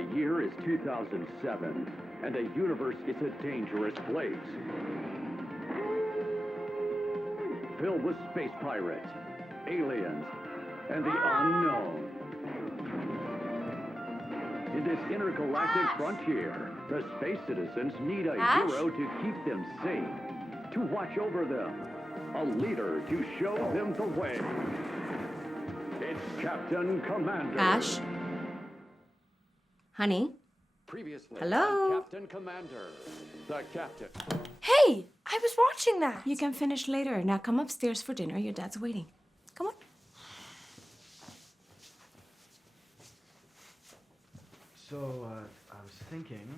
The year is 2007, and the universe is a dangerous place. Filled with space pirates, aliens, and the unknown. In this intergalactic frontier, the space citizens need a hero to keep them safe, to watch over them, a leader to show them the way. It's Captain Commander. Ash? Honey? Previously, Hello? Captain Commander, the captain. Hey, I was watching that. You can finish later. Now come upstairs for dinner. Your dad's waiting. Come on. So, I was thinking...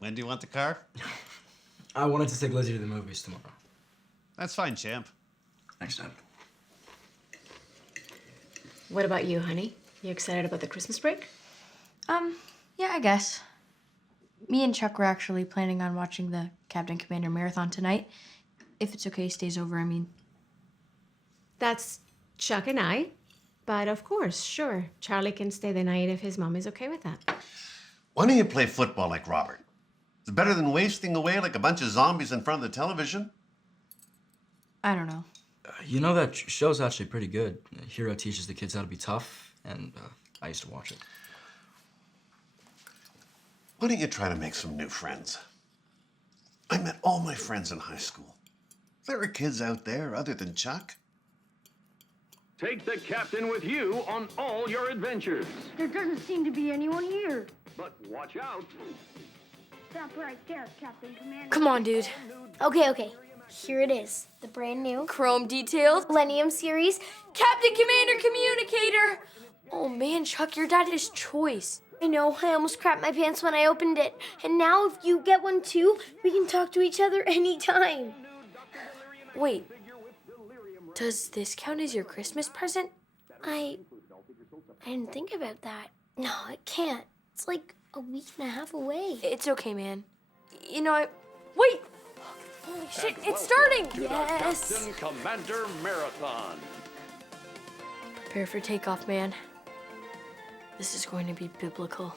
When do you want the car? I wanted to take Lizzie to the movies tomorrow. That's fine, champ. Thanks, Dad. What about you, honey? You excited about the Christmas break? Yeah, I guess. Me and Chuck were actually planning on watching the Captain Commander Marathon tonight. If it's okay, stays over, I mean. That's Chuck and I. But of course, sure. Charlie can stay the night if his mom is okay with that. Why don't you play football like Robert? It's better than wasting away like a bunch of zombies in front of the television. I don't know. You know, that show's actually pretty good. Hero teaches the kids how to be tough, and I used to watch it. Why don't you try to make some new friends? I met all my friends in high school. There are kids out there other than Chuck. Take the captain with you on all your adventures. There doesn't seem to be anyone here. But watch out. Stop right there, Captain Commander. Come on, dude. Okay. Here it is. The brand new Chrome detailed. Millennium series. Captain Commander Communicator! Oh man, Chuck, your dad is choice. I know, I almost crapped my pants when I opened it. And now if you get one too, we can talk to each other anytime. Wait, does this count as your Christmas present? I didn't think about that. No, it can't. It's like a week and a half away. It's okay, man. You know, wait! Holy shit, it's starting! To Yes! the Captain Commander Marathon. Prepare for takeoff, man. This is going to be biblical.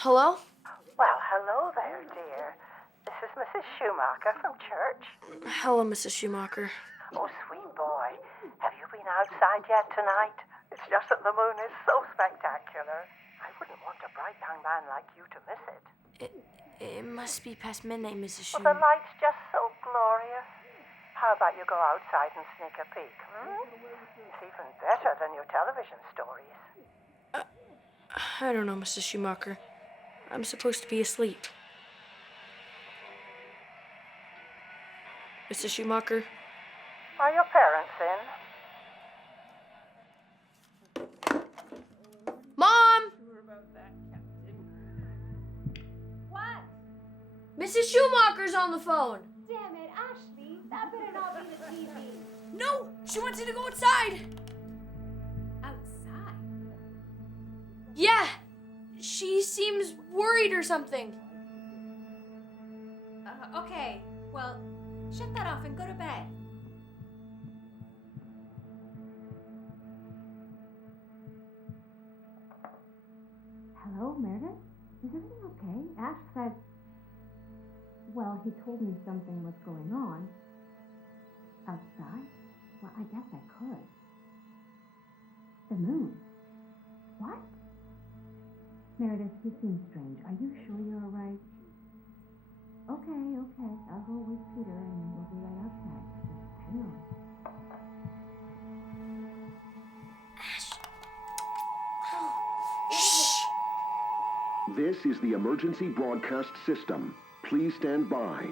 Hello? Well, hello there, dear. This is Mrs. Schumacher from church. Hello, Mrs. Schumacher. Oh, sweet boy. Have you been outside yet tonight? It's just that the moon is so spectacular. I wouldn't want a bright young man like you to miss it. It must be past midnight, Mrs. Well, the Schumacher. light's just so glorious. How about you go outside and sneak a peek, It's even better than your television stories. I don't know, Mrs. Schumacher. I'm supposed to be asleep. Mrs. Schumacher? Are your parents in? Mom! What? Mrs. Schumacher's on the phone! Damn it, Ashley. That better not be the TV. No! She wants you to go outside! Outside? Yeah! She seems worried or something. Okay. Well, shut that off and go to bed. Hello, Meredith? Is everything okay? Ash said... Well, he told me something was going on. Outside? Well, I guess I could. The moon. What? Meredith, you seem strange. Are you sure you're all right? Okay. I'll go with Peter and we'll be right outside. Just hang on. This is the emergency broadcast system. Please stand by.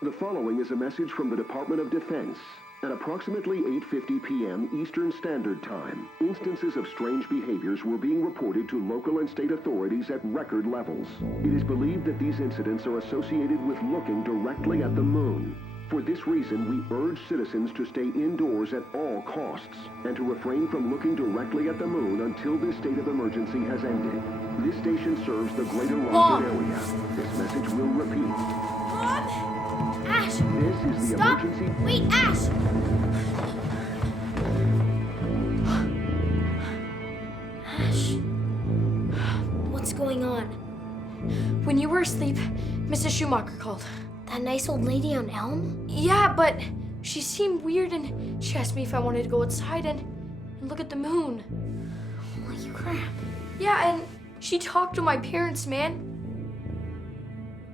The following is a message from the Department of Defense. At approximately 8:50 p.m. Eastern Standard Time, instances of strange behaviors were being reported to local and state authorities at record levels. It is believed that these incidents are associated with looking directly at the moon. For this reason, we urge citizens to stay indoors at all costs and to refrain from looking directly at the moon until this state of emergency has ended. This station serves the greater London area. This message will repeat. Mom! Ash! This is the Stop! emergency... Wait, Ash! Ash. What's going on? When you were asleep, Mrs. Schumacher called. That nice old lady on Elm? Yeah, but she seemed weird and she asked me if I wanted to go outside and look at the moon. Holy crap. Yeah, and she talked to my parents, man.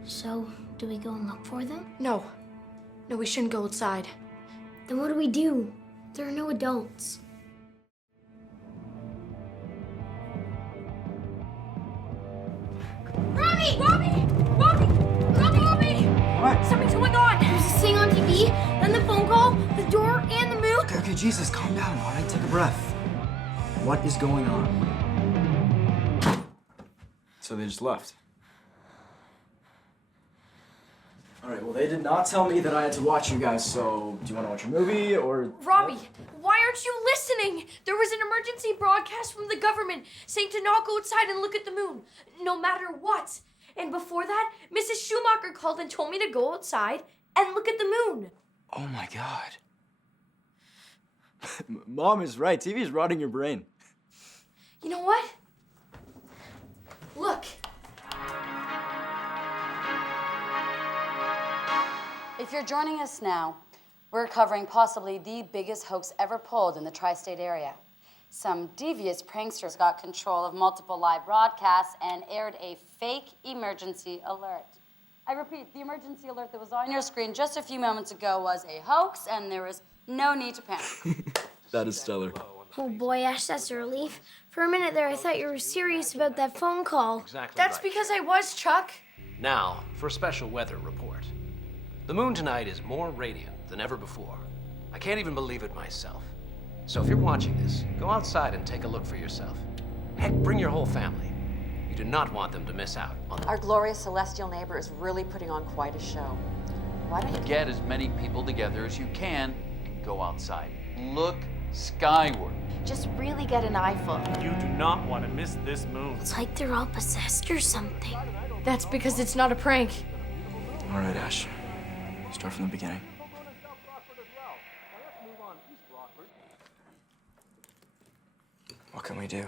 So, do we go and look for them? No. No, we shouldn't go outside. Then what do we do? There are no adults. Robbie! Robbie! Robbie! Robbie! Robbie! What? Something's going on! There's this thing on TV, then the phone call, the door, and the moon. Okay, Jesus, calm down, all right? Take a breath. What is going on? So they just left. All right, well, they did not tell me that I had to watch you guys, so do you want to watch a movie or... Robbie, why aren't you listening? There was an emergency broadcast from the government saying to not go outside and look at the moon, no matter what. And before that, Mrs. Schumacher called and told me to go outside and look at the moon. Oh my God. Mom is right. TV is rotting your brain. You know what? Look. If you're joining us now, we're covering possibly the biggest hoax ever pulled in the tri-state area. Some devious pranksters got control of multiple live broadcasts and aired a fake emergency alert. I repeat, the emergency alert that was on your screen just a few moments ago was a hoax, and there was no need to panic. That is stellar. Oh boy, Ash, that's a relief. For a minute there, I thought you were serious about that phone call. Exactly That's right. because I was, Chuck. Now, for a special weather report. The moon tonight is more radiant than ever before. I can't even believe it myself. So if you're watching this, go outside and take a look for yourself. Heck, bring your whole family. You do not want them to miss out on Our glorious celestial neighbor is really putting on quite a show. Why don't you Get as many people together as you can and go outside. Look skyward. Just really get an eyeful. You do not want to miss this moon. It's like they're all possessed or something. That's because it's not a prank. All right, Ash. Start from the beginning. What can we do?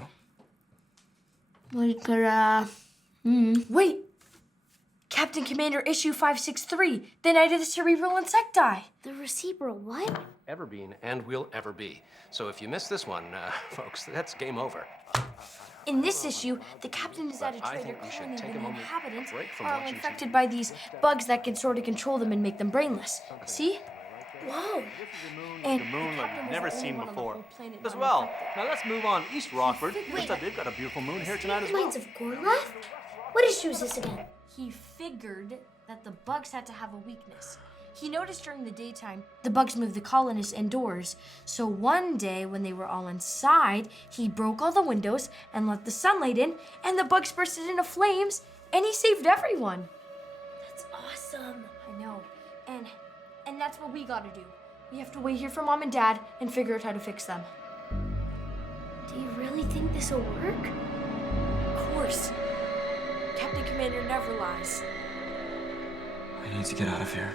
We could, Wait! Captain Commander Issue 563, the night of the cerebral insecti. The cerebral what? ever been and will ever be. So if you miss this one, folks, that's game over. In this issue, the captain is at a I trader think we should colony take a when the moment, inhabitants break from are all watching infected by these bugs that can sort of control them and make them brainless. See? Whoa. And The moon like captain you've is never the only seen one on the before. whole planet As not well. infected. Now let's move on east, Rockford. Wait. Looks like they've got a beautiful moon here tonight as well. Lines of Gorlath? What issue is this again? He figured that the bugs had to have a weakness. He noticed during the daytime, the bugs moved the colonists indoors. So one day, when they were all inside, he broke all the windows and let the sunlight in, and the bugs bursted into flames, and he saved everyone. That's awesome. I know. And that's what we gotta do. We have to wait here for Mom and Dad and figure out how to fix them. Do you really think this will work? Of course. Captain Commander never lies. I need to get out of here.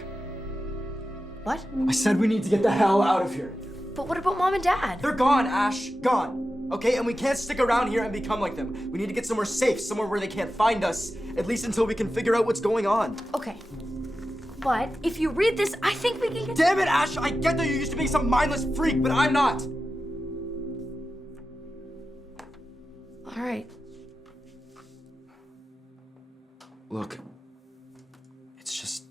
What? I said we need to get the hell out of here. But what about Mom and Dad? They're gone, Ash. Gone. Okay, and we can't stick around here and become like them. We need to get somewhere safe, somewhere where they can't find us, at least until we can figure out what's going on. Okay. But if you read this, I think we can get... Damn it, Ash! I get that you're used to being some mindless freak, but I'm not. All right. Look, it's just...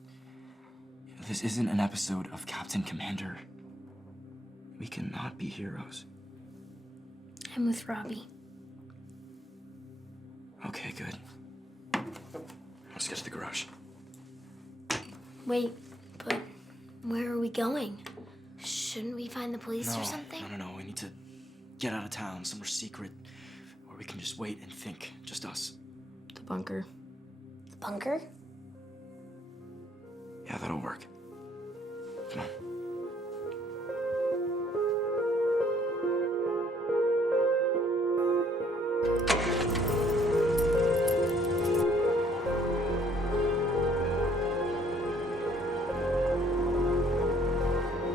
This isn't an episode of Captain Commander. We cannot be heroes. I'm with Robbie. Okay, good. Let's get to the garage. Wait, but where are we going? Shouldn't we find the police or something? No. We need to get out of town, somewhere secret, where we can just wait and think. Just us. The bunker. The bunker? Yeah, that'll work. Come on.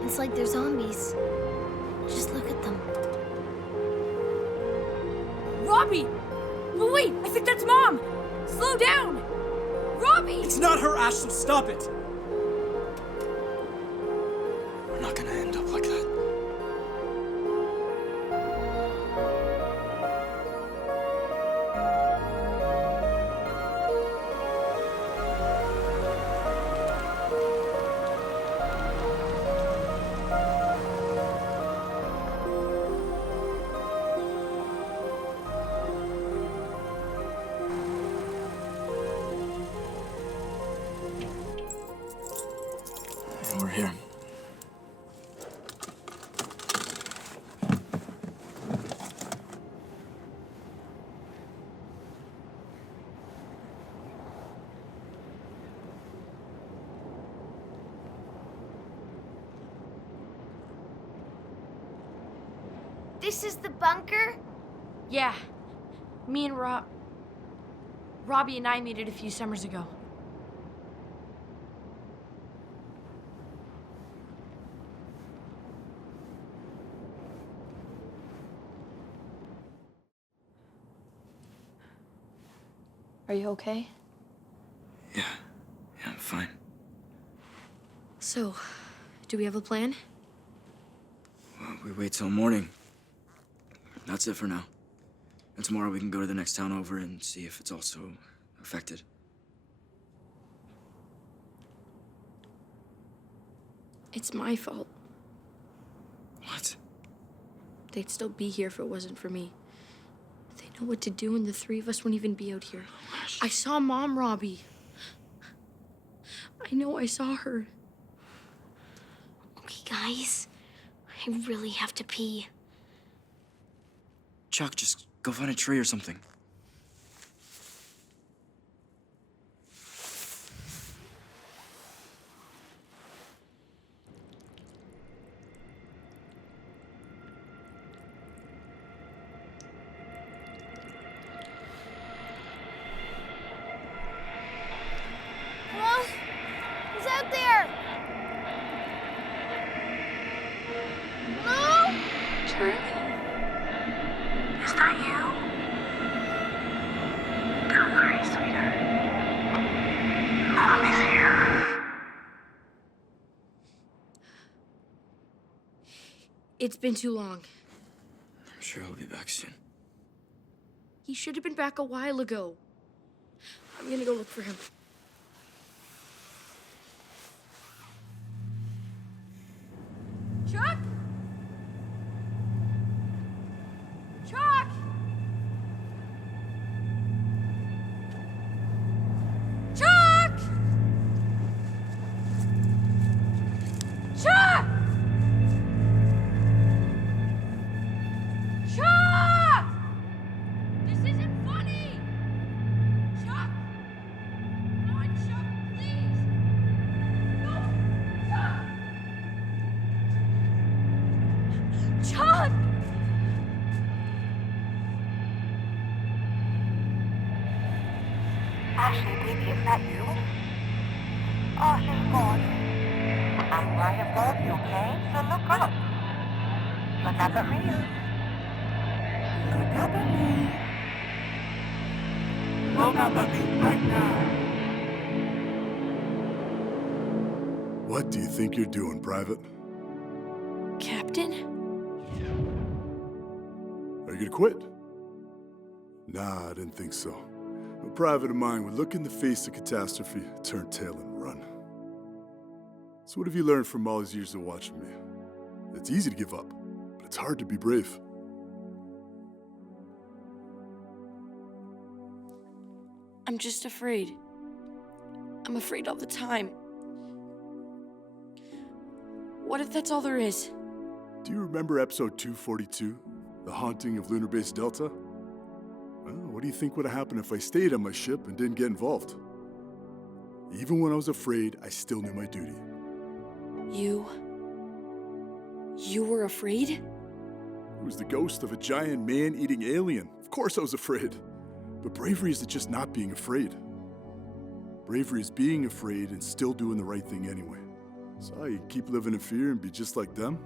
It's like they're zombies. Just look at them. Robbie! But wait, I think that's Mom! Slow down! Robbie! It's not her, Ash, so stop it! We're not gonna end up like that. We're here. This is the bunker? Yeah. Me and Robbie and I made it a few summers ago. Are you okay? Yeah, I'm fine. So, do we have a plan? Well, we wait till morning. That's it for now. And tomorrow we can go to the next town over and see if it's also affected. It's my fault. What? They'd still be here if it wasn't for me. They know what to do, and the three of us won't even be out here. I saw Mom, Robbie. I know I saw her. Okay, guys. I really have to pee. Chuck, just go find a tree or something. Mom? Who's out there? Mom? Charlie? Is that you? Don't worry, sweetheart. Mommy's here. It's been too long. I'm sure he'll be back soon. He should have been back a while ago. I'm gonna go look for him. Chuck? Chuck! Chuck! Chuck! Chuck! This isn't funny! Chuck! Come on, Chuck, please! No! Chuck! Chuck! Ashley, baby, is that you? Oh, thank God. I'm right above you, okay? So look up. Look up at me. Look up at me. Look up at me right now. What do you think you're doing, Private? Captain? Are you gonna quit? Nah, I didn't think so. A private of mine would look in the face of catastrophe, turn tail and run. So what have you learned from all these years of watching me? It's easy to give up, but it's hard to be brave. I'm just afraid. I'm afraid all the time. What if that's all there is? Do you remember episode 242, The Haunting of Lunar Base Delta? Well, what do you think would have happened if I stayed on my ship and didn't get involved? Even when I was afraid, I still knew my duty. You were afraid? It was the ghost of a giant man-eating alien. Of course I was afraid. But bravery isn't just not being afraid. Bravery is being afraid and still doing the right thing anyway. So you can keep living in fear and be just like them,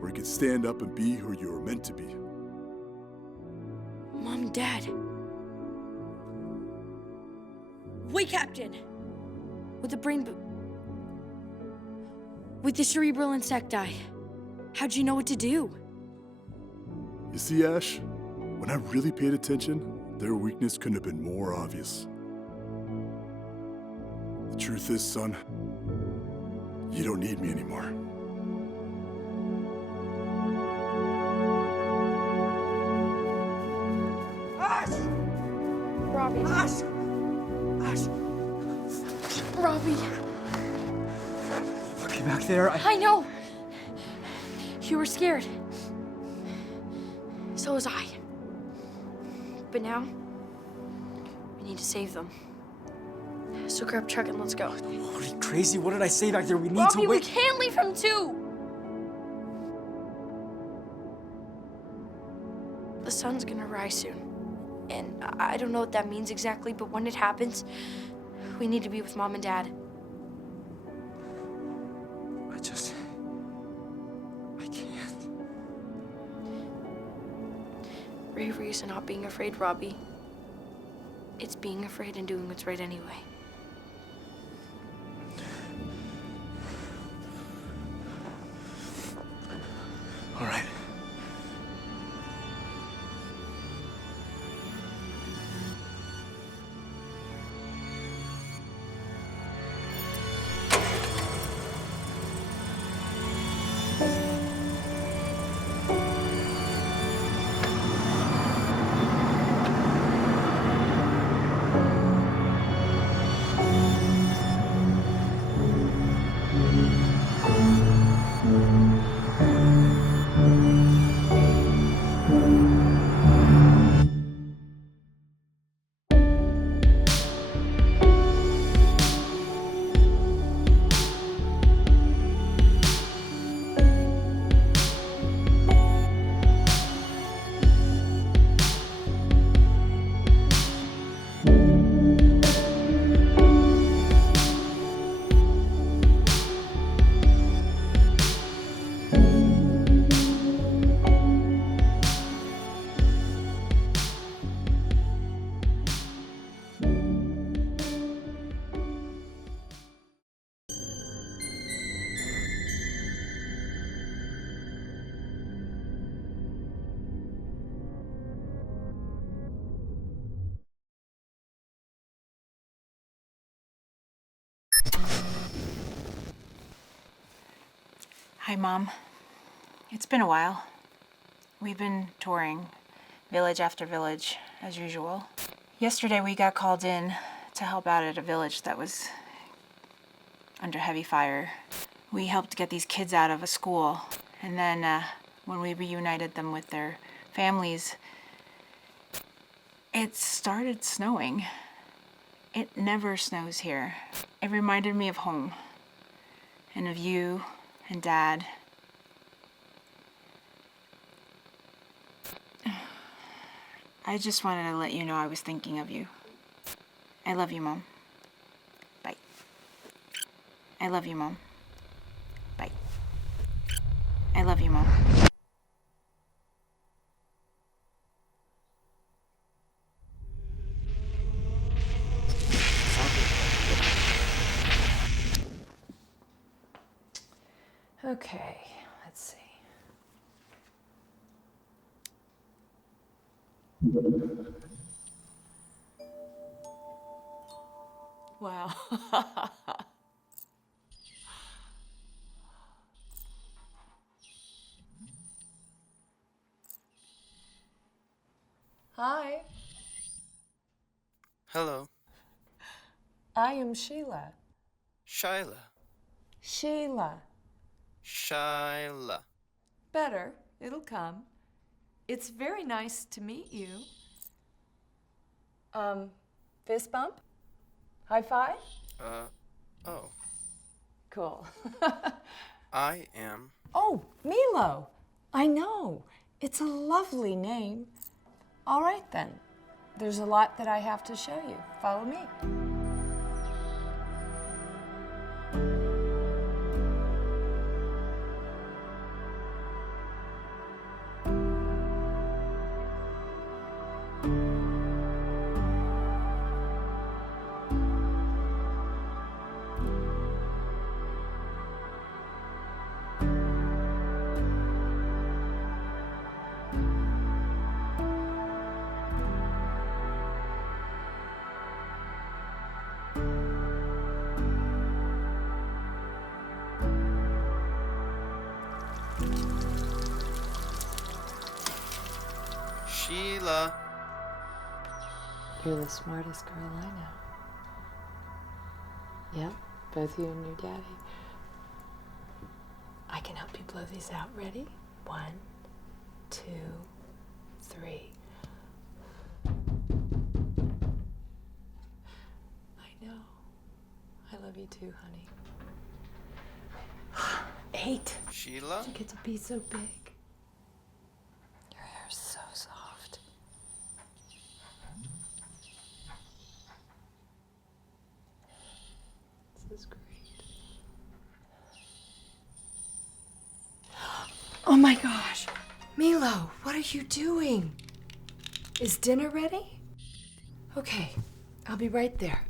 or you can stand up and be who you were meant to be. Mom, Dad. Wait, Captain! With the cerebral insecti. How'd you know what to do? You see, Ash, when I really paid attention, their weakness couldn't have been more obvious. The truth is, son, you don't need me anymore. Ash! Robbie. Ash! Ash! Robbie. Okay, back there, I know! You were scared. So was I. But now, we need to save them. So grab Chuck and let's go. Are you crazy? What did I say back there? We need Robbie, to wait. we can't leave him too! The sun's gonna rise soon. And I don't know what that means exactly, but when it happens, we need to be with Mom and Dad. I can't. Bravery is not being afraid, Robbie. It's being afraid and doing what's right anyway. All right. Hi, Mom. It's been a while. We've been touring, village after village, as usual. Yesterday we got called in to help out at a village that was under heavy fire. We helped get these kids out of a school, and then when we reunited them with their families, it started snowing. It never snows here. It reminded me of home, and of you and Dad. I just wanted to let you know I was thinking of you. I love you, Mom. Bye. I love you, Mom. Bye. I love you, Mom. Okay, let's see. Wow. Hi. Hello. I I am Sheila. Shyla. Sheila. Shyla. Better. It'll come. It's very nice to meet you. Fist bump? High five? Oh. Cool. I am. Oh, Milo. I know. It's a lovely name. All right, then. There's a lot that I have to show you. Follow me. Sheila. You're the smartest girl I know. Yep, both you and your daddy. I can help you blow these out. Ready? 1, 2, 3. I know. I love you too, honey. 8. Sheila? You get to be so big. Your hair's so soft. This is great. Oh my gosh. Milo, what are you doing? Is dinner ready? Okay, I'll be right there.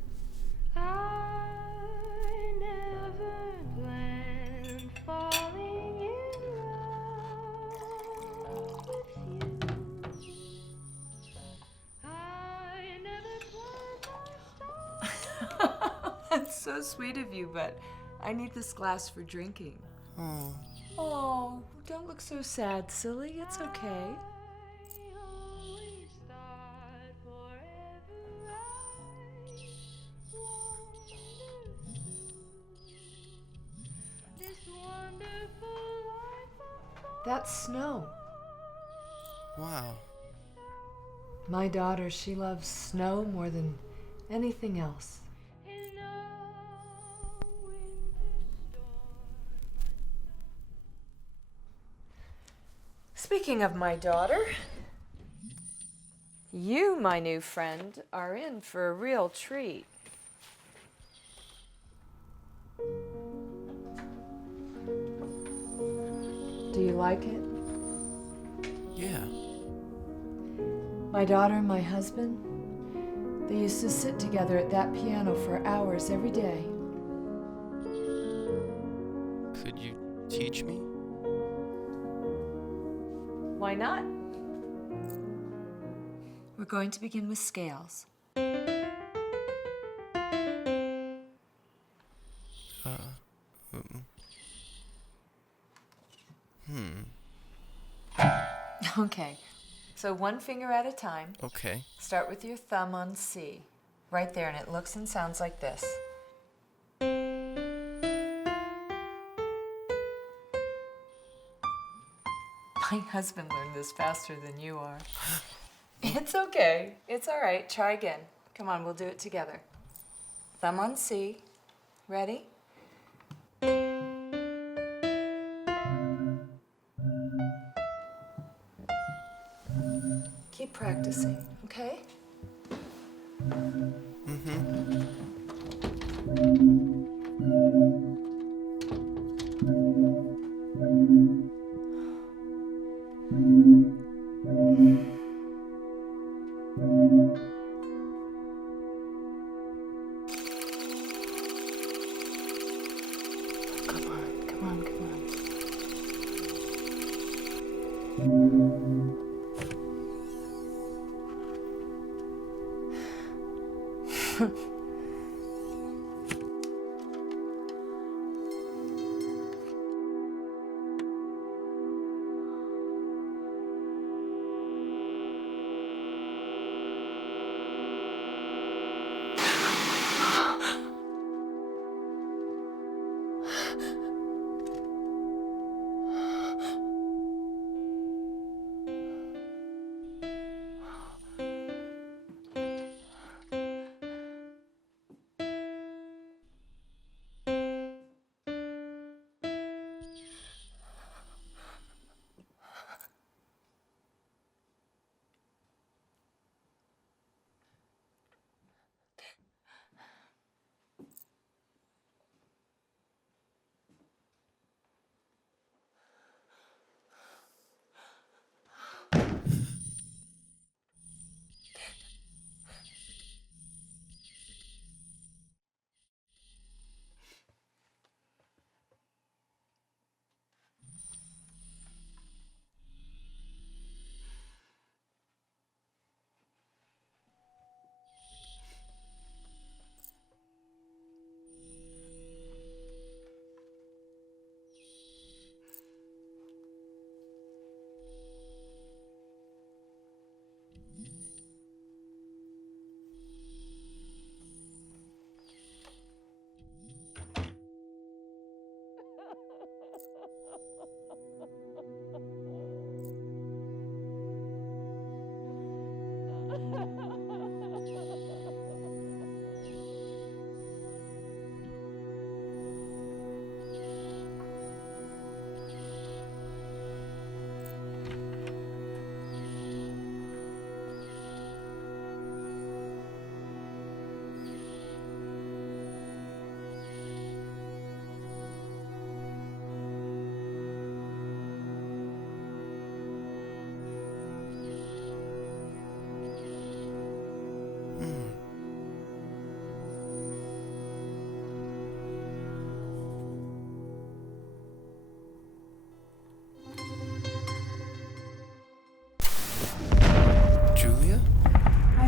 That's so sweet of you, but I need this glass for drinking. Oh. Oh, don't look so sad, silly. It's okay. That's snow. Wow. My daughter, she loves snow more than anything else. Speaking of my daughter, you, my new friend, are in for a real treat. Do you like it? Yeah. My daughter and my husband, they used to sit together at that piano for hours every day. Could you teach me? Why not? We're going to begin with scales. Okay, so one finger at a time. Okay. Start with your thumb on C. Right there, and it looks and sounds like this. My husband learned this faster than you are. It's okay. It's all right. Try again. Come on, we'll do it together. Thumb on C. Ready? Keep practicing, okay?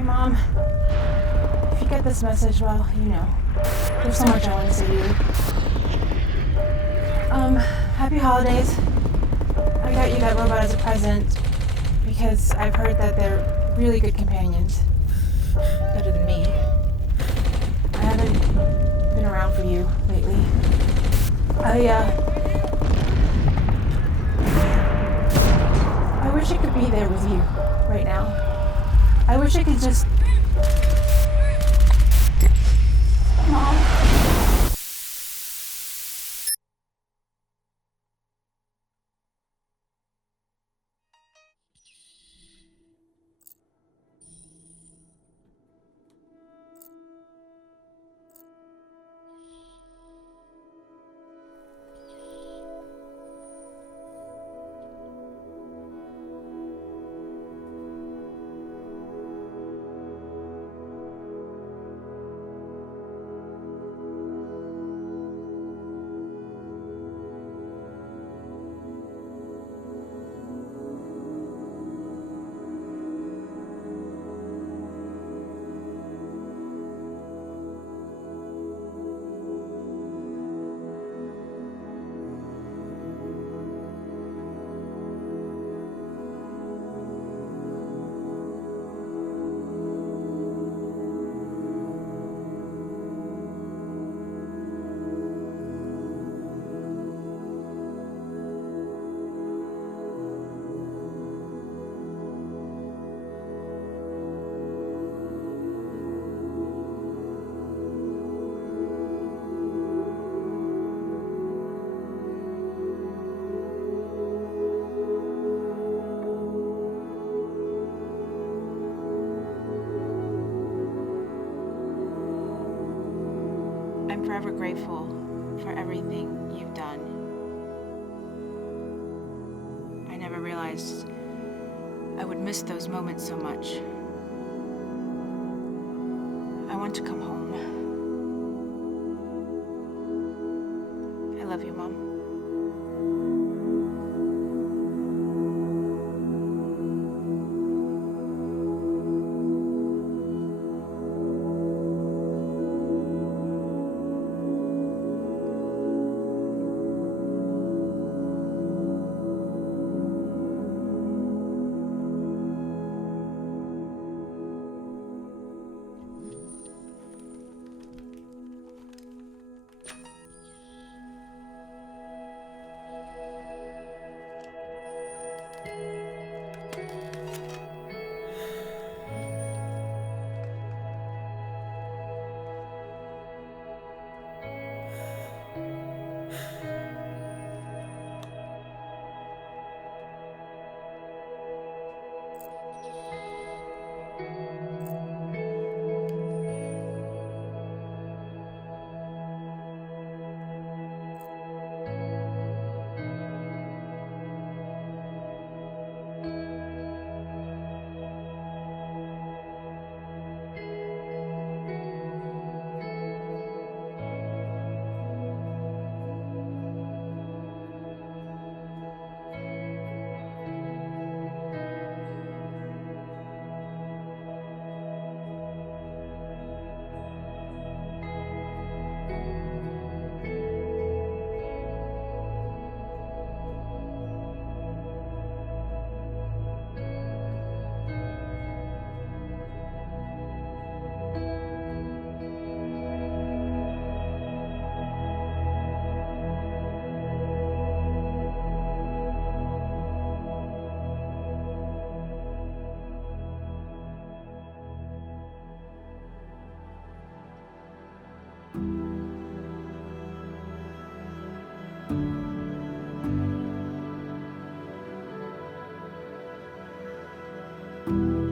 Mom, if you get this message, well, you know, there's so much I want to say to you. Happy holidays. I got you that robot as a present because I've heard that they're really good companions. Better than me. I haven't been around for you lately. I wish I could be there with you right now. I wish I could just... Mom. I'm forever grateful for everything you've done. I never realized I would miss those moments so much. I want to come home. I love you, Mom. Bye.